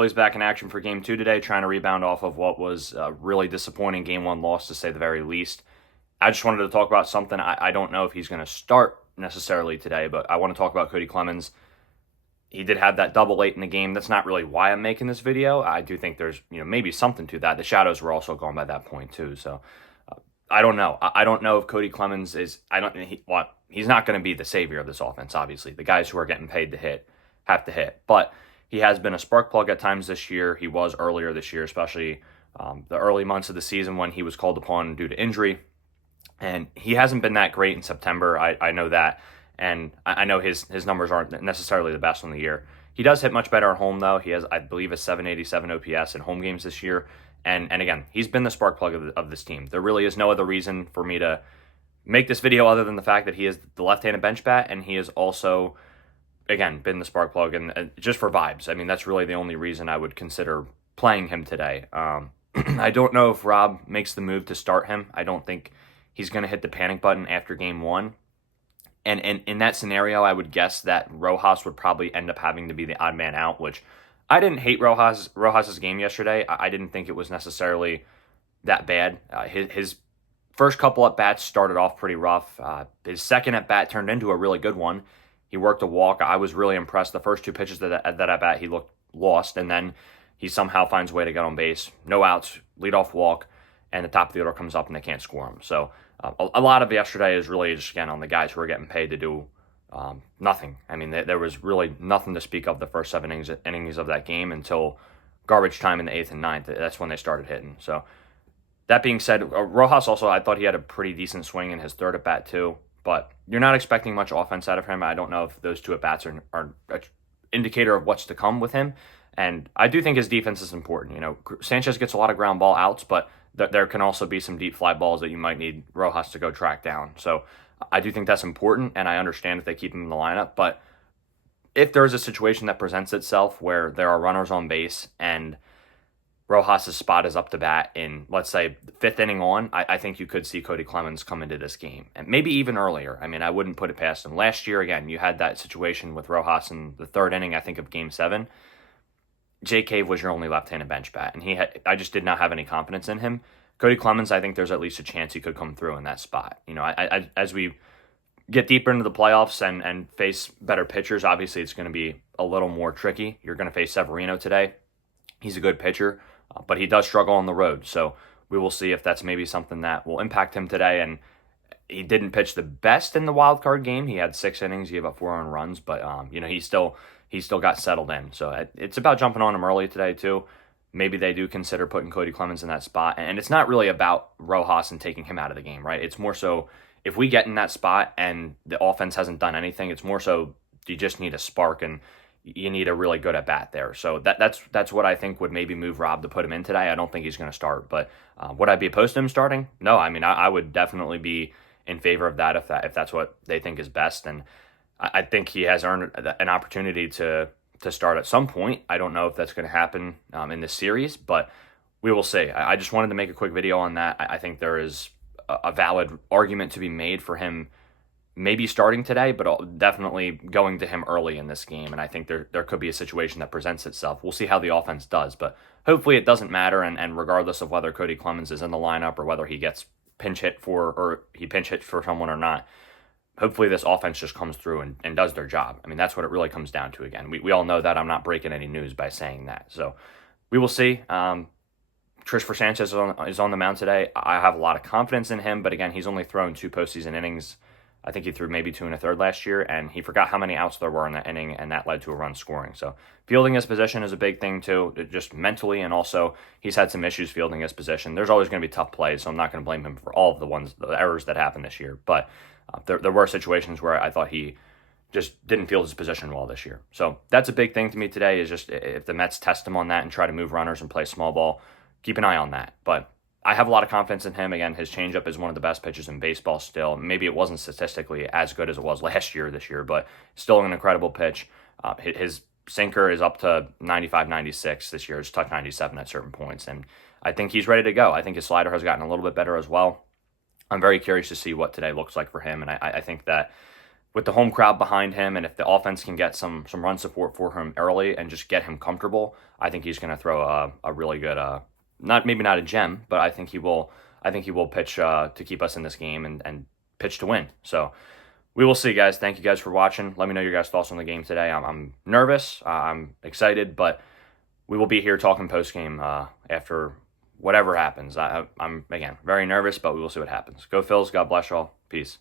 Phillies back in action for Game 2 today, trying to rebound off of what was a really disappointing Game 1 loss, to say the very least. I just wanted to talk about something. I don't know if he's going to start necessarily today, but I want to talk about Kody Clemens. He did have that double late in the game. That's not really why I'm making this video. I do think there's maybe something to that. The shadows were also gone by that point too. So I don't know. I don't know if Kody Clemens is. He's not going to be the savior of this offense. Obviously, the guys who are getting paid to hit have to hit, but he has been a spark plug at times this year. He was earlier this year, especially the early months of the season when he was called upon due to injury. And he hasn't been that great in September. I know that. And I know his numbers aren't necessarily the best on the year. He does hit much better at home, though. He has, I believe, a 787 OPS in home games this year. And again, he's been the spark plug of this team. There really is no other reason for me to make this video other than the fact that he is the left-handed bench bat, and he is also, again, been the spark plug, and just for vibes. I mean, that's really the only reason I would consider playing him today. I don't know if Rob makes the move to start him. I don't think he's going to hit the panic button after Game 1. And in that scenario, I would guess that Rojas would probably end up having to be the odd man out, which I didn't hate Rojas's game yesterday. I didn't think it was necessarily that bad. His first couple at-bats started off pretty rough. His second at-bat turned into a really good one. He worked a walk. I was really impressed. The first two pitches that at-bat, he looked lost, and then he somehow finds a way to get on base. No outs, leadoff walk, and the top of the order comes up and they can't score him. So a lot of yesterday is really just, again, on the guys who are getting paid to do nothing. I mean, there was really nothing to speak of the first 7 innings of that game until garbage time in the 8th and 9th. That's when they started hitting. So that being said, Rojas also, I thought he had a pretty decent swing in his third at-bat too. But you're not expecting much offense out of him. I don't know if those two at-bats are an indicator of what's to come with him. And I do think his defense is important. Sanchez gets a lot of ground ball outs, but there can also be some deep fly balls that you might need Rojas to go track down. So I do think that's important, and I understand if they keep him in the lineup. But if there's a situation that presents itself where there are runners on base and Rojas' spot is up to bat in, let's say, the 5th inning on, I think you could see Kody Clemens come into this game. And maybe even earlier. I mean, I wouldn't put it past him. Last year, again, you had that situation with Rojas in the 3rd inning, I think, of Game 7. Jay Cave was your only left-handed bench bat, and I just did not have any confidence in him. Kody Clemens, I think there's at least a chance he could come through in that spot. As we get deeper into the playoffs and face better pitchers, obviously it's going to be a little more tricky. You're going to face Severino today. He's a good pitcher, but he does struggle on the road. So we will see if that's maybe something that will impact him today. And he didn't pitch the best in the wild card game. He had 6 innings, he gave up 4 earned runs, but he still got settled in. So it's about jumping on him early today too. Maybe they do consider putting Kody Clemens in that spot. And it's not really about Rojas and taking him out of the game, right? It's more so if we get in that spot and the offense hasn't done anything, it's more so you just need a spark and you need a really good at bat there. So that's what I think would maybe move Rob to put him in today. I don't think he's going to start, but would I be opposed to him starting? No, I mean, I would definitely be in favor of that if that's what they think is best. And I think he has earned an opportunity to start at some point. I don't know if that's going to happen in this series, but we will see. I just wanted to make a quick video on that. I think there is a valid argument to be made for him maybe starting today, but definitely going to him early in this game. And I think there could be a situation that presents itself. We'll see how the offense does, but hopefully it doesn't matter. And regardless of whether Kody Clemens is in the lineup or whether he gets pinch hit for someone or not, hopefully this offense just comes through and does their job. I mean, that's what it really comes down to again. We all know that. I'm not breaking any news by saying that. So we will see. Trisfor Sanchez is on the mound today. I have a lot of confidence in him, but again, he's only thrown 2 postseason innings. I think he threw maybe 2 1/3 last year, and he forgot how many outs there were in that inning, and that led to a run scoring. So fielding his position is a big thing too, just mentally, and also he's had some issues fielding his position. There's always going to be tough plays, so I'm not going to blame him for all of the errors that happened this year, but there were situations where I thought he just didn't field his position well this year. So that's a big thing to me today, is just if the Mets test him on that and try to move runners and play small ball, keep an eye on that. But I have a lot of confidence in him. Again, his changeup is one of the best pitches in baseball still. Maybe it wasn't statistically as good as it was this year, but still an incredible pitch. His sinker is up to 95, 96 this year. It's touched 97 at certain points, and I think he's ready to go. I think his slider has gotten a little bit better as well. I'm very curious to see what today looks like for him, and I think that with the home crowd behind him, and if the offense can get some run support for him early and just get him comfortable, I think he's going to throw a really good, not a gem, but I think he will. I think he will pitch to keep us in this game and pitch to win. So we will see, guys. Thank you guys for watching. Let me know your guys' thoughts on the game today. I'm nervous. I'm excited, but we will be here talking post game after whatever happens. I'm again very nervous, but we will see what happens. Go Phils. God bless y'all. Peace.